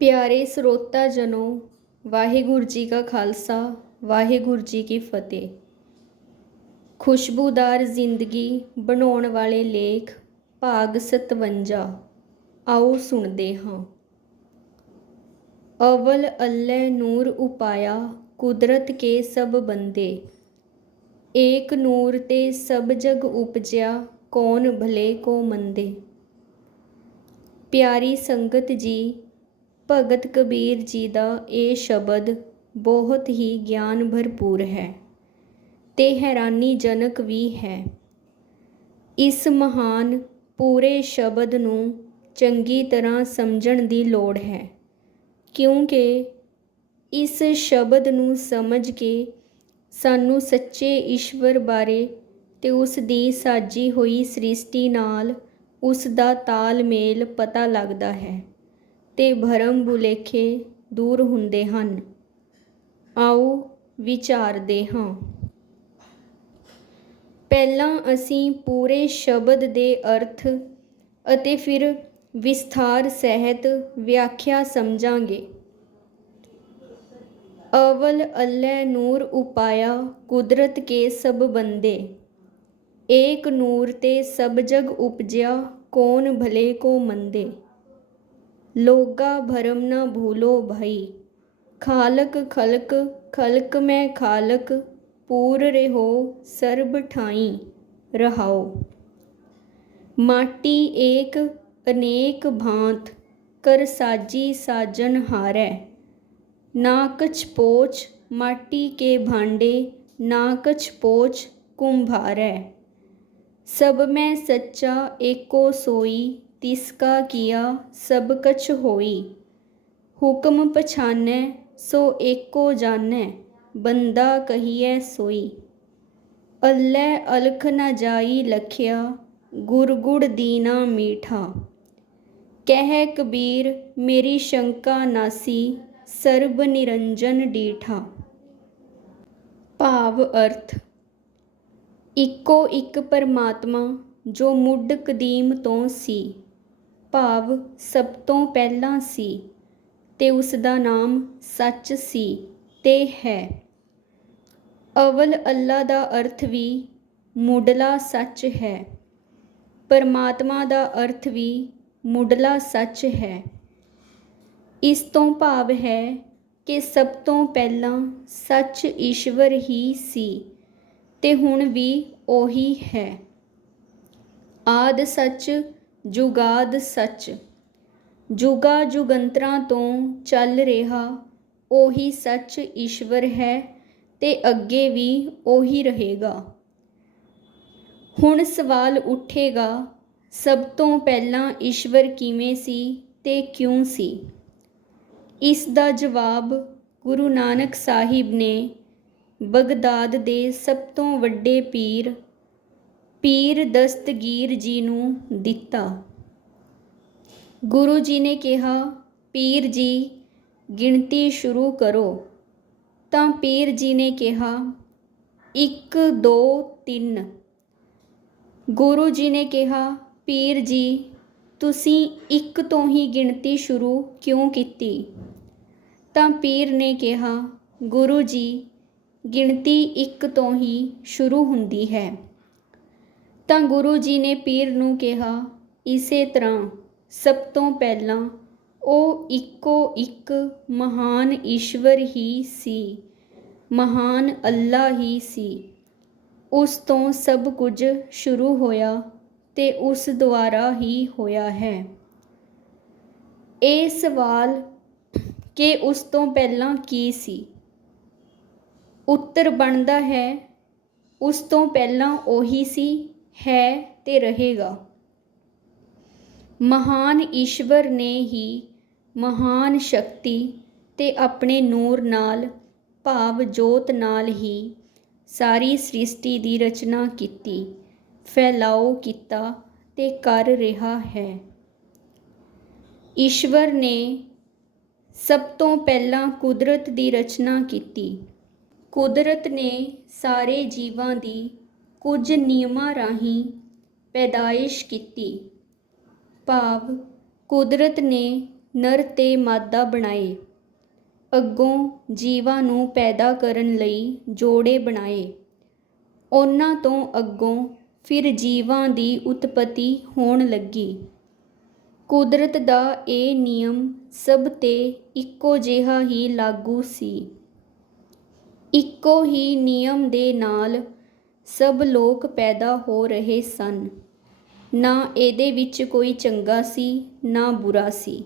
ਪਿਆਰੇ ਸਰੋਤਾ ਜਨੋ, ਵਾਹਿਗੁਰੂ ਜੀ ਕਾ ਖਾਲਸਾ, ਵਾਹਿਗੁਰੂ ਜੀ ਕੀ ਫਤਿਹ। ਖੁਸ਼ਬੂਦਾਰ ਜ਼ਿੰਦਗੀ ਬਣਾਉਣ ਵਾਲੇ ਲੇਖ, ਭਾਗ 57 ਆਓ ਸੁਣਦੇ ਹਾਂ। ਅਵਲ ਅੱਲੇ ਨੂਰ ਉਪਾਇਆ, ਕੁਦਰਤ ਕੇ ਸਭ ਬੰਦੇ। ਏਕ ਨੂਰ ਤੇ ਸਭ ਜਗ ਉਪਜਿਆ, ਕੌਣ ਭਲੇ ਕੋ ਮੰਦੇ। ਪਿਆਰੀ ਸੰਗਤ ਜੀ ਭਗਤ ਕਬੀਰ ਜੀ ਦਾ ਇਹ ਸ਼ਬਦ ਬਹੁਤ ਹੀ ਗਿਆਨ ਭਰਪੂਰ ਹੈ ਤੇ ਹੈਰਾਨੀਜਨਕ ਵੀ ਹੈ। ਇਸ ਮਹਾਨ ਪੂਰੇ ਸ਼ਬਦ ਨੂੰ ਚੰਗੀ ਤਰ੍ਹਾਂ ਸਮਝਣ ਦੀ ਲੋੜ ਹੈ, ਕਿਉਂਕਿ ਇਸ ਸ਼ਬਦ ਨੂੰ ਸਮਝ ਕੇ ਸਾਨੂੰ ਸੱਚੇ ਈਸ਼ਵਰ ਬਾਰੇ ਤੇ ਉਸ ਦੀ ਸਾਜੀ ਹੋਈ ਸ੍ਰਿਸ਼ਟੀ ਨਾਲ ਉਸ ਦਾ ਤਾਲਮੇਲ ਪਤਾ ਲੱਗਦਾ ਹੈ। ਤੇ ਭਰਮ ਭੁਲੇਖੇ ਦੂਰ ਹੁੰਦੇ ਹਨ। ਆਓ ਵਿਚਾਰਦੇ ਹਾਂ। ਪਹਿਲਾਂ ਅਸੀਂ ਪੂਰੇ ਸ਼ਬਦ ਦੇ ਅਰਥ ਅਤੇ ਫਿਰ ਵਿਸਥਾਰ ਸਹਿਤ ਵਿਆਖਿਆ ਸਮਝਾਂਗੇ। ਅਵਲ ਅੱਲੇ ਨੂਰ ਉਪਾਇਆ ਕੁਦਰਤ ਕੇ ਸਭ ਬੰਦੇ। ਏਕ ਨੂਰ ਤੇ ਸਭ ਜਗ ਉਪਜਿਆ ਕੌਣ ਭਲੇ ਕੋ ਮੰਦੇ। ਲੋਗਾ ਭਰਮ ਨਾ ਭੂਲੋ ਭਾਈ ਖਾਲਕ ਖਲਕ ਖਲਕ ਮੈਂ ਖਾਲਕ ਪੂਰ ਰਹੋ ਸਰਬ ਠਾਈ ਰਹਾਓ ਮਾਟੀ ਏਕ ਅਨੇਕ ਭਾਂਤ ਕਰ ਸਾਜੀ ਸਾਜਨ ਹਾਰੈ ਨਾ ਕਛ ਪੋਚ ਮਾਟੀ ਕੇ ਭਾਂਡੇ ਨਾ ਕਛ ਪੋਚ ਕੁੰਭਾਰੈ ਸਭ ਮੈਂ ਸੱਚਾ ਏਕੋ ਸੋਈ ਤਿਸਕਾ ਕੀਆ ਸਭ ਕਛ ਹੋਈ ਹੁਕਮ ਪਛਾਨੈ ਸੋ ਏਕੋ ਜਾਣੈ ਬੰਦਾ ਕਹੀਐ ਸੋਈ ਅੱਲੇ ਅਲਖ ਨ ਜਾਈ ਲਖਿਆ ਗੁਰ ਗੁੜ ਦੀਨਾ ਮੀਠਾ ਕਹਿ ਕਬੀਰ ਮੇਰੀ ਸ਼ੰਕਾ ਨਾਸੀ ਸਰਬ ਨਿਰੰਜਨ ਡੀਠਾ ਭਾਵ ਅਰਥ ਇੱਕੋ ਇੱਕ ਪਰਮਾਤਮਾ ਜੋ ਮੁੱਢ ਕਦੀਮ ਤੋਂ ਸੀ ਭਾਵ ਸਭ ਤੋਂ ਪਹਿਲਾਂ ਸੀ ਤੇ ਉਸ ਦਾ ਨਾਮ ਸੱਚ ਸੀ ਤੇ ਹੈ। ਅਵਲ ਅੱਲਾ ਦਾ ਅਰਥ ਵੀ ਮੁੱਢਲਾ ਸੱਚ ਹੈ। ਪਰਮਾਤਮਾ ਦਾ ਅਰਥ ਵੀ ਮੁੱਢਲਾ ਸੱਚ ਹੈ। ਇਸ ਤੋਂ ਭਾਵ ਹੈ ਕਿ ਸਭ ਤੋਂ ਪਹਿਲਾਂ ਸੱਚ ਈਸ਼ਵਰ ਹੀ ਸੀ ਤੇ ਹੁਣ ਵੀ ਉਹੀ ਹੈ। ਆਦ ਸੱਚ ਜੁਗਾਦ ਸੱਚ। ਜੁਗਾ ਜੁਗੰਤਰਾਂ ਤੋਂ ਚੱਲ ਰਿਹਾ, ਉਹੀ ਸੱਚ ਈਸ਼ਵਰ ਹੈ ਤੇ ਅੱਗੇ ਵੀ ਉਹੀ ਰਹੇਗਾ। ਹੁਣ ਸਵਾਲ ਉੱਠੇਗਾ, ਸਭ ਤੋਂ ਪਹਿਲਾਂ ਈਸ਼ਵਰ ਕਿਵੇਂ ਸੀ ਤੇ ਕਿਉਂ ਸੀ? ਇਸ ਦਾ ਜਵਾਬ ਗੁਰੂ ਨਾਨਕ ਸਾਹਿਬ ਨੇ ਬਗਦਾਦ ਦੇ ਸਭ ਤੋਂ ਵੱਡੇ ਪੀਰ ਪੀਰ ਦਸਤਗੀਰ ਜੀ ਨੂੰ ਦਿੱਤਾ। ਗੁਰੂ ਜੀ ਨੇ ਕਿਹਾ, ਪੀਰ ਜੀ, ਗਿਣਤੀ ਸ਼ੁਰੂ ਕਰੋ। ਤਾਂ ਪੀਰ ਜੀ ਨੇ ਕਿਹਾ 1 2 3 ਗੁਰੂ ਜੀ ਨੇ ਕਿਹਾ, ਪੀਰ ਜੀ, ਤੁਸੀਂ ਇੱਕ ਤੋਂ ਹੀ ਗਿਣਤੀ ਸ਼ੁਰੂ ਕਿਉਂ ਕੀਤੀ? ਤਾਂ ਪੀਰ ਨੇ ਕਿਹਾ, ਗੁਰੂ ਜੀ, ਗਿਣਤੀ ਇੱਕ ਤੋਂ ਹੀ ਸ਼ੁਰੂ ਹੁੰਦੀ ਹੈ। ਤਾਂ ਗੁਰੂ ਜੀ ਨੇ ਪੀਰ ਨੂੰ ਕਿਹਾ, ਇਸੇ ਤਰ੍ਹਾਂ ਸਭ ਤੋਂ ਪਹਿਲਾਂ ਉਹ ਇੱਕੋ ਇੱਕ ਮਹਾਨ ਈਸ਼ਵਰ ਹੀ ਸੀ, ਮਹਾਨ ਅੱਲਾ ਹੀ ਸੀ। ਉਸ ਤੋਂ ਸਭ ਕੁਝ ਸ਼ੁਰੂ ਹੋਇਆ ਤੇ ਉਸ ਦੁਆਰਾ ਹੀ ਹੋਇਆ ਹੈ। ਇਹ ਸਵਾਲ ਕਿ ਉਸ ਤੋਂ ਪਹਿਲਾਂ ਕੀ ਸੀ? ਉੱਤਰ ਬਣਦਾ ਹੈ, ਉਸ ਤੋਂ ਪਹਿਲਾਂ ਉਹੀ ਸੀ ਹੈ ਤੇ ਰਹੇਗਾ। ਮਹਾਨ ਈਸ਼ਵਰ ਨੇ ਹੀ ਮਹਾਨ ਸ਼ਕਤੀ ਤੇ ਆਪਣੇ ਨੂਰ ਨਾਲ, ਭਾਵ ਜੋਤ ਨਾਲ ਹੀ ਸਾਰੀ ਸ੍ਰਿਸ਼ਟੀ ਦੀ ਰਚਨਾ ਕੀਤੀ, ਫੈਲਾਓ ਕੀਤਾ ਤੇ ਕਰ ਰਿਹਾ ਹੈ। ਈਸ਼ਵਰ ਨੇ ਸਭ ਤੋਂ ਪਹਿਲਾਂ ਕੁਦਰਤ ਦੀ ਰਚਨਾ ਕੀਤੀ। ਕੁਦਰਤ ਨੇ ਸਾਰੇ ਜੀਵਾਂ ਦੀ ਕੁਝ ਨਿਯਮਾਂ ਰਾਹੀਂ ਪੈਦਾਇਸ਼ ਕੀਤੀ। ਭਾਵ ਕੁਦਰਤ ਨੇ ਨਰ ਤੇ ਮਾਦਾ ਬਣਾਏ। ਅੱਗੋਂ ਜੀਵਾਂ ਨੂੰ ਪੈਦਾ ਕਰਨ ਲਈ ਜੋੜੇ ਬਣਾਏ। ਉਹਨਾਂ ਤੋਂ ਅੱਗੋਂ ਫਿਰ ਜੀਵਾਂ ਦੀ ਉਤਪਤੀ ਹੋਣ ਲੱਗੀ। ਕੁਦਰਤ ਦਾ ਇਹ ਨਿਯਮ ਸਭ ਤੇ ਇੱਕੋ ਜਿਹਾ ਹੀ ਲਾਗੂ ਸੀ। ਇੱਕੋ ਹੀ ਨਿਯਮ ਦੇ ਨਾਲ ਸਭ ਲੋਕ ਪੈਦਾ ਹੋ ਰਹੇ ਸਨ। ਨਾ ਇਹਦੇ ਵਿੱਚ ਕੋਈ ਚੰਗਾ ਸੀ, ਨਾ ਬੁਰਾ ਸੀ।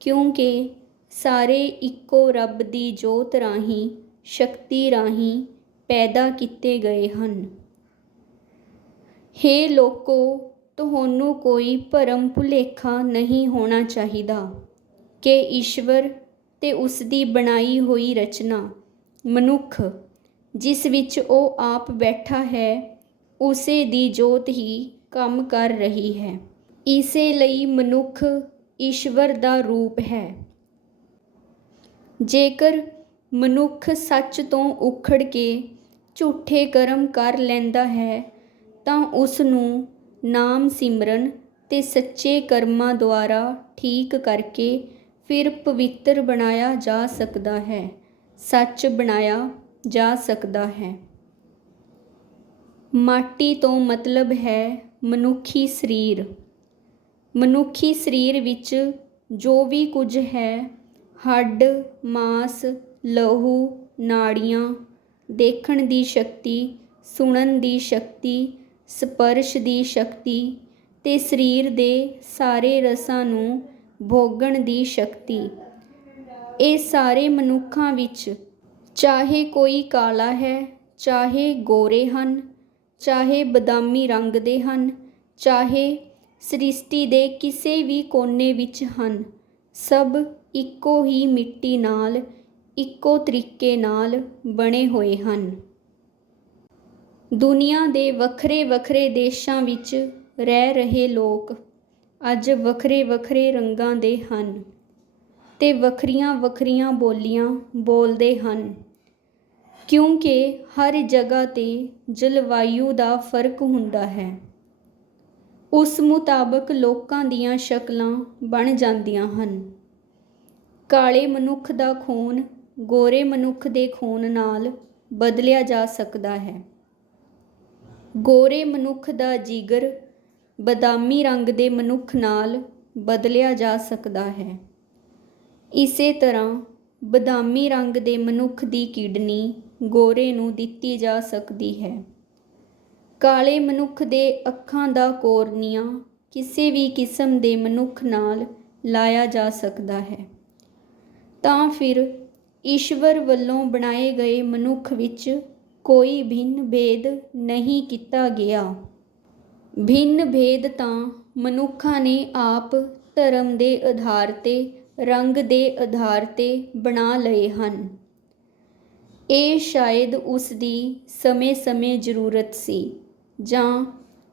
ਕਿਉਂਕਿ ਸਾਰੇ ਇੱਕੋ ਰੱਬ ਦੀ ਜੋਤ ਰਾਹੀਂ, ਸ਼ਕਤੀ ਰਾਹੀਂ ਪੈਦਾ ਕੀਤੇ ਗਏ ਹਨ। ਹੇ ਲੋਕੋ, ਤੁਹਾਨੂੰ ਕੋਈ ਭਰਮ ਭੁਲੇਖਾ ਨਹੀਂ ਹੋਣਾ ਚਾਹੀਦਾ। ਕਿ ਈਸ਼ਵਰ ਤੇ ਉਸ ਦੀ ਬਣਾਈ ਹੋਈ ਰਚਨਾ ਮਨੁੱਖ ਜਿਸ ਵਿੱਚ ਉਹ ਆਪ ਬੈਠਾ ਹੈ, ਉਸੇ ਦੀ ਜੋਤ ਹੀ ਕੰਮ ਕਰ ਰਹੀ ਹੈ। ਇਸੇ ਲਈ ਮਨੁੱਖ ਈਸ਼ਵਰ ਦਾ ਰੂਪ ਹੈ। ਜੇਕਰ ਮਨੁੱਖ ਸੱਚ ਤੋਂ ਉਖੜ ਕੇ ਝੂਠੇ ਕਰਮ ਕਰ ਲੈਂਦਾ ਹੈ, ਤਾਂ ਉਸ ਨੂੰ ਨਾਮ ਸਿਮਰਨ ਤੇ ਸੱਚੇ ਕਰਮਾਂ ਦੁਆਰਾ ਠੀਕ ਕਰਕੇ ਫਿਰ ਪਵਿੱਤਰ ਬਣਾਇਆ ਜਾ ਸਕਦਾ ਹੈ। ਸੱਚ ਬਣਾਇਆ ਜਾ ਸਕਦਾ ਹੈ। ਮਾਟੀ ਤੋਂ ਮਤਲਬ ਹੈ ਮਨੁੱਖੀ ਸਰੀਰ। ਮਨੁੱਖੀ ਸਰੀਰ ਵਿੱਚ ਜੋ ਵੀ ਕੁਝ ਹੈ, ਹੱਡ, ਮਾਸ, ਲਹੂ, ਨਾੜੀਆਂ, ਦੇਖਣ ਦੀ ਸ਼ਕਤੀ, ਸੁਣਨ ਦੀ ਸ਼ਕਤੀ, ਸਪਰਸ਼ ਦੀ ਸ਼ਕਤੀ ਤੇ ਸਰੀਰ ਦੇ ਸਾਰੇ ਰਸਾਂ ਨੂੰ ਭੋਗਣ ਦੀ ਸ਼ਕਤੀ। ਇਹ ਸਾਰੇ ਮਨੁੱਖਾਂ ਵਿੱਚ ਚਾਹੇ ਕੋਈ ਕਾਲਾ ਹੈ, ਚਾਹੇ ਗੋਰੇ ਹਨ, ਚਾਹੇ ਬਦਾਮੀ ਰੰਗ ਦੇ ਹਨ, ਚਾਹੇ ਸ੍ਰਿਸ਼ਟੀ ਦੇ ਕਿਸੇ ਵੀ ਕੋਨੇ ਵਿੱਚ ਹਨ, ਸਭ ਇੱਕੋ ਹੀ ਮਿੱਟੀ ਨਾਲ, ਇੱਕੋ ਤਰੀਕੇ ਨਾਲ ਬਣੇ ਹੋਏ ਹਨ। ਦੁਨੀਆ ਦੇ ਵੱਖਰੇ ਵੱਖਰੇ ਦੇਸ਼ਾਂ ਵਿੱਚ ਰਹਿ ਰਹੇ ਲੋਕ ਅੱਜ ਵੱਖਰੇ ਵੱਖਰੇ ਰੰਗਾਂ ਦੇ ਹਨ ਤੇ ਵੱਖਰੀਆਂ ਵੱਖਰੀਆਂ ਬੋਲੀਆਂ ਬੋਲਦੇ ਹਨ। ਕਿਉਂਕਿ ਹਰ ਜਗ੍ਹਾ ਤੇ ਜਲਵਾਯੂ ਦਾ ਫ਼ਰਕ ਹੁੰਦਾ ਹੈ। ਉਸ ਮੁਤਾਬਕ ਲੋਕਾਂ ਦੀਆਂ ਸ਼ਕਲਾਂ ਬਣ ਜਾਂਦੀਆਂ ਹਨ। ਕਾਲੇ ਮਨੁੱਖ ਦਾ ਖੂਨ ਗੋਰੇ ਮਨੁੱਖ ਦੇ ਖੂਨ ਨਾਲ ਬਦਲਿਆ ਜਾ ਸਕਦਾ ਹੈ। ਗੋਰੇ ਮਨੁੱਖ ਦਾ ਜਿਗਰ ਬਦਾਮੀ ਰੰਗ ਦੇ ਮਨੁੱਖ ਨਾਲ ਬਦਲਿਆ ਜਾ ਸਕਦਾ ਹੈ। ਇਸੇ ਤਰ੍ਹਾਂ ਬਦਾਮੀ ਰੰਗ ਦੇ ਮਨੁੱਖ ਦੀ ਕਿਡਨੀ ਗੋਰੇ ਨੂੰ ਦਿੱਤੀ ਜਾ ਸਕਦੀ ਹੈ। ਕਾਲੇ ਮਨੁੱਖ ਦੇ ਅੱਖਾਂ ਦਾ ਕੋਰਨੀਆ ਕਿਸੇ ਵੀ ਕਿਸਮ ਦੇ ਮਨੁੱਖ ਨਾਲ ਲਾਇਆ ਜਾ ਸਕਦਾ ਹੈ। ਤਾਂ ਫਿਰ ਈਸ਼ਵਰ ਵੱਲੋਂ ਬਣਾਏ ਗਏ ਮਨੁੱਖ ਵਿੱਚ ਕੋਈ ਭਿੰਨ ਭੇਦ ਨਹੀਂ ਕੀਤਾ ਗਿਆ। ਭਿੰਨ ਭੇਦ ਤਾਂ ਮਨੁੱਖਾਂ ਨੇ ਆਪ ਧਰਮ ਦੇ ਆਧਾਰ ਤੇ ਰੰਗ ਦੇ ਆਧਾਰ ਤੇ ਬਣਾ ਲਏ ਹਨ। ਇਹ ਸ਼ਾਇਦ ਉਸ ਦੀ ਸਮੇਂ-ਸਮੇਂ ਜ਼ਰੂਰਤ ਸੀ ਜਾਂ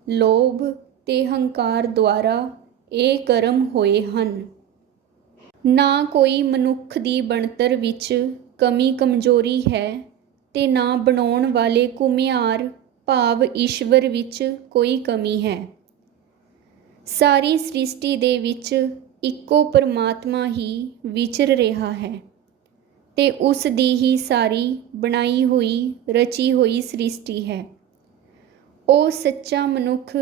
ਲੋਭ ਤੇ ਹੰਕਾਰ ਦੁਆਰਾ ਇਹ ਕਰਮ ਹੋਏ ਹਨ। ਨਾ ਕੋਈ ਮਨੁੱਖ ਦੀ ਬਣਤਰ ਵਿੱਚ ਕਮੀ ਕਮਜ਼ੋਰੀ ਹੈ ਤੇ ਨਾ ਬਣਾਉਣ ਵਾਲੇ ਘੁਮਿਆਰ ਭਾਵ ਈਸ਼ਵਰ ਵਿੱਚ ਕੋਈ ਕਮੀ ਹੈ। ਸਾਰੀ ਸ੍ਰਿਸ਼ਟੀ ਦੇ ਵਿੱਚ ਇੱਕੋ ਪਰਮਾਤਮਾ ਹੀ ਵਿਚਰ ਰਿਹਾ ਹੈ ਤੇ ਉਸ ਦੀ ਹੀ ਸਾਰੀ ਬਣਾਈ ਹੋਈ, ਰਚੀ ਹੋਈ ਸ੍ਰਿਸ਼ਟੀ ਹੈ। ਉਹ ਸੱਚਾ ਮਨੁੱਖ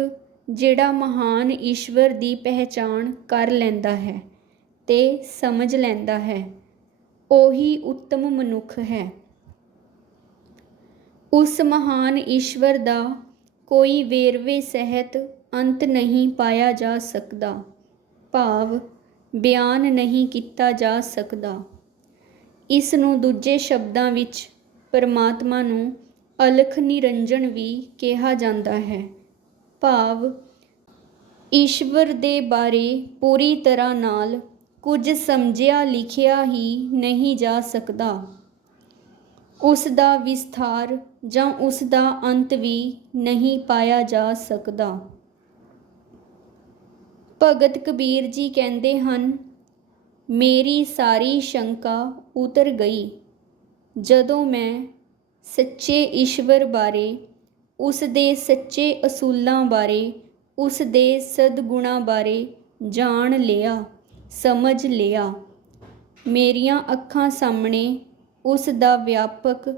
ਜਿਹੜਾ ਮਹਾਨ ਈਸ਼ਵਰ ਦੀ ਪਹਿਚਾਣ ਕਰ ਲੈਂਦਾ ਹੈ ਤੇ ਸਮਝ ਲੈਂਦਾ ਹੈ, ਉਹੀ ਉੱਤਮ ਮਨੁੱਖ ਹੈ। ਉਸ ਮਹਾਨ ਈਸ਼ਵਰ ਦਾ ਕੋਈ ਵੇਰਵੇ ਸਹਿਤ ਅੰਤ ਨਹੀਂ ਪਾਇਆ ਜਾ ਸਕਦਾ। ਭਾਵ ਬਿਆਨ ਨਹੀਂ ਕੀਤਾ ਜਾ ਸਕਦਾ। ਇਸ ਨੂੰ ਦੂਜੇ ਸ਼ਬਦਾਂ ਵਿੱਚ ਪਰਮਾਤਮਾ ਨੂੰ ਅਲਖ ਨਿਰੰਜਨ ਵੀ ਕਿਹਾ ਜਾਂਦਾ ਹੈ। ਭਾਵ ਈਸ਼ਵਰ ਦੇ ਬਾਰੇ ਪੂਰੀ ਤਰ੍ਹਾਂ ਨਾਲ ਕੁਝ ਸਮਝਿਆ ਲਿਖਿਆ ਹੀ ਨਹੀਂ ਜਾ ਸਕਦਾ। ਉਸ ਦਾ ਵਿਸਥਾਰ ਜਾਂ ਉਸ ਦਾ ਅੰਤ ਵੀ ਨਹੀਂ ਪਾਇਆ ਜਾ ਸਕਦਾ। ਭਗਤ ਕਬੀਰ ਜੀ ਕਹਿੰਦੇ ਹਨ, ਮੇਰੀ ਸਾਰੀ ਸ਼ੰਕਾ ਉਤਰ ਗਈ। ਜਦੋਂ ਮੈਂ ਸੱਚੇ ਈਸ਼ਵਰ ਬਾਰੇ, ਉਸ ਦੇ ਸੱਚੇ ਅਸੂਲਾਂ ਬਾਰੇ, ਉਸ ਦੇ ਸਦਗੁਣਾ ਬਾਰੇ ਜਾਣ ਲਿਆ, ਸਮਝ ਲਿਆ। ਮੇਰੀਆਂ ਅੱਖਾਂ ਸਾਹਮਣੇ ਉਸ ਦਾ ਵਿਆਪਕ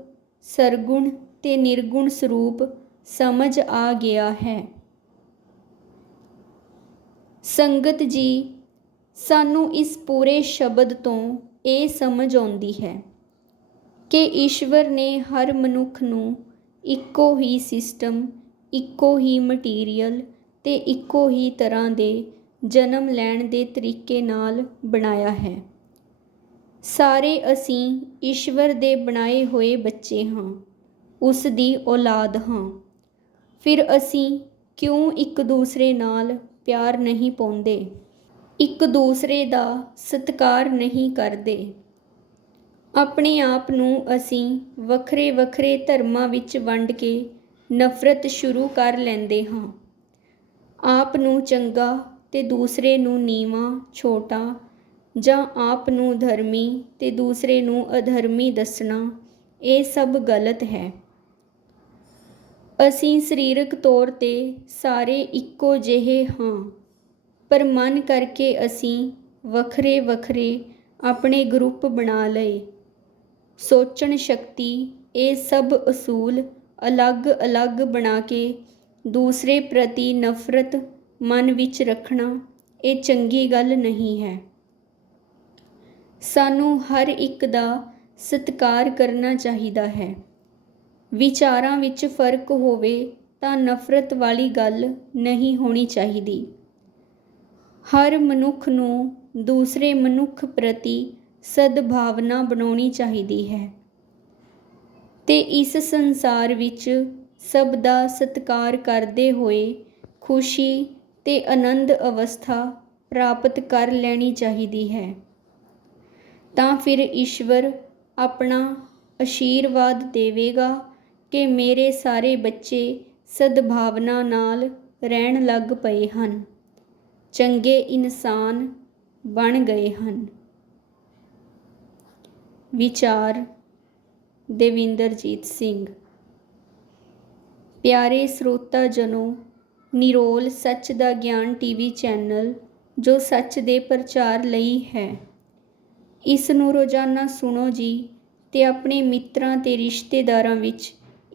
ਸਰਗੁਣ ਤੇ ਨਿਰਗੁਣ ਸਰੂਪ ਸਮਝ ਆ ਗਿਆ ਹੈ। ਸੰਗਤ ਜੀ, ਸਾਨੂੰ ਇਸ ਪੂਰੇ ਸ਼ਬਦ ਤੋਂ ਇਹ ਸਮਝ ਆਉਂਦੀ ਹੈ ਕਿ ਈਸ਼ਵਰ ਨੇ ਹਰ ਮਨੁੱਖ ਨੂੰ ਇੱਕੋ ਹੀ ਸਿਸਟਮ ਇੱਕੋ ਹੀ ਮਟੀਰੀਅਲ ਤੇ ਇੱਕੋ ਹੀ ਤਰ੍ਹਾਂ ਦੇ ਜਨਮ ਲੈਣ ਦੇ ਤਰੀਕੇ ਨਾਲ ਬਣਾਇਆ ਹੈ। ਸਾਰੇ ਅਸੀਂ ਈਸ਼ਵਰ ਦੇ ਬਣਾਏ ਹੋਏ ਬੱਚੇ ਹਾਂ, ਉਸ ਦੀ ਔਲਾਦ ਹਾਂ। ਫਿਰ ਅਸੀਂ ਕਿਉਂ ਇੱਕ ਦੂਸਰੇ ਨਾਲ ਪਿਆਰ ਨਹੀਂ ਪਾਉਂਦੇ। ਇੱਕ ਦੂਸਰੇ ਦਾ ਸਤਿਕਾਰ ਨਹੀਂ ਕਰਦੇ। ਆਪਣੇ ਆਪ ਨੂੰ ਅਸੀਂ ਵੱਖਰੇ ਵੱਖਰੇ ਧਰਮਾਂ ਵਿੱਚ ਵੰਡ ਕੇ ਨਫ਼ਰਤ ਸ਼ੁਰੂ ਕਰ ਲੈਂਦੇ ਹਾਂ। ਆਪ ਨੂੰ ਚੰਗਾ ਤੇ ਦੂਸਰੇ ਨੂੰ ਨੀਵਾਂ, ਛੋਟਾ ਜਾਂ ਆਪ ਨੂੰ ਧਰਮੀ ਤੇ ਦੂਸਰੇ ਨੂੰ ਅਧਰਮੀ ਦੱਸਣਾ, ਇਹ ਸਭ ਗਲਤ ਹੈ। ਅਸੀਂ ਸਰੀਰਕ ਤੌਰ ਤੇ ਸਾਰੇ ਇੱਕੋ ਜਿਹੇ ਹਾਂ, ਪਰ ਮਨ ਕਰਕੇ ਅਸੀਂ ਵੱਖਰੇ ਵੱਖਰੇ ਆਪਣੇ ਗਰੁੱਪ ਬਣਾ ਲਏ। ਸੋਚਣ ਸ਼ਕਤੀ ਇਹ ਸਭ ਅਸੂਲ ਅਲੱਗ-ਅਲੱਗ ਬਣਾ ਕੇ ਦੂਸਰੇ ਪ੍ਰਤੀ ਨਫ਼ਰਤ ਮਨ ਵਿੱਚ ਰੱਖਣਾ ਇਹ ਚੰਗੀ ਗੱਲ ਨਹੀਂ ਹੈ। ਸਾਨੂੰ ਹਰ ਇੱਕ ਦਾ ਸਤਿਕਾਰ ਕਰਨਾ ਚਾਹੀਦਾ ਹੈ। ਵਿਚਾਰਾਂ ਵਿੱਚ ਫ਼ਰਕ ਹੋਵੇ ਤਾਂ ਨਫ਼ਰਤ ਵਾਲੀ ਗੱਲ ਨਹੀਂ ਹੋਣੀ ਚਾਹੀਦੀ। ਹਰ ਮਨੁੱਖ ਨੂੰ ਦੂਸਰੇ ਮਨੁੱਖ ਪ੍ਰਤੀ ਸਦਭਾਵਨਾ ਬਣਾਉਣੀ ਚਾਹੀਦੀ ਹੈ ਤੇ ਇਸ ਸੰਸਾਰ ਵਿੱਚ ਸਭ ਦਾ ਸਤਿਕਾਰ ਕਰਦੇ ਹੋਏ ਖੁਸ਼ੀ ਤੇ ਆਨੰਦ ਅਵਸਥਾ ਪ੍ਰਾਪਤ ਕਰ ਲੈਣੀ ਚਾਹੀਦੀ ਹੈ। ਤਾਂ ਫਿਰ ਈਸ਼ਵਰ ਆਪਣਾ ਆਸ਼ੀਰਵਾਦ ਦੇਵੇਗਾ ਕਿ ਮੇਰੇ ਸਾਰੇ ਬੱਚੇ ਸਦਭਾਵਨਾ ਨਾਲ ਰਹਿਣ ਲੱਗ ਪਏ ਹਨ। ਚੰਗੇ ਇਨਸਾਨ ਬਣ ਗਏ ਹਨ। ਵਿਚਾਰ ਦੇਵਿੰਦਰਜੀਤ ਸਿੰਘ। ਪਿਆਰੇ ਸਰੋਤਾ ਜਨੋ, ਨਿਰੋਲ ਸੱਚ ਦਾ ਗਿਆਨ ਟੀਵੀ ਚੈਨਲ ਜੋ ਸੱਚ ਦੇ ਪ੍ਰਚਾਰ ਲਈ ਹੈ। ਇਸ ਨੂੰ ਰੋਜ਼ਾਨਾ ਸੁਣੋ ਜੀ ਤੇ ਆਪਣੇ ਮਿੱਤਰਾਂ ਤੇ ਰਿਸ਼ਤੇਦਾਰਾਂ ਵਿੱਚ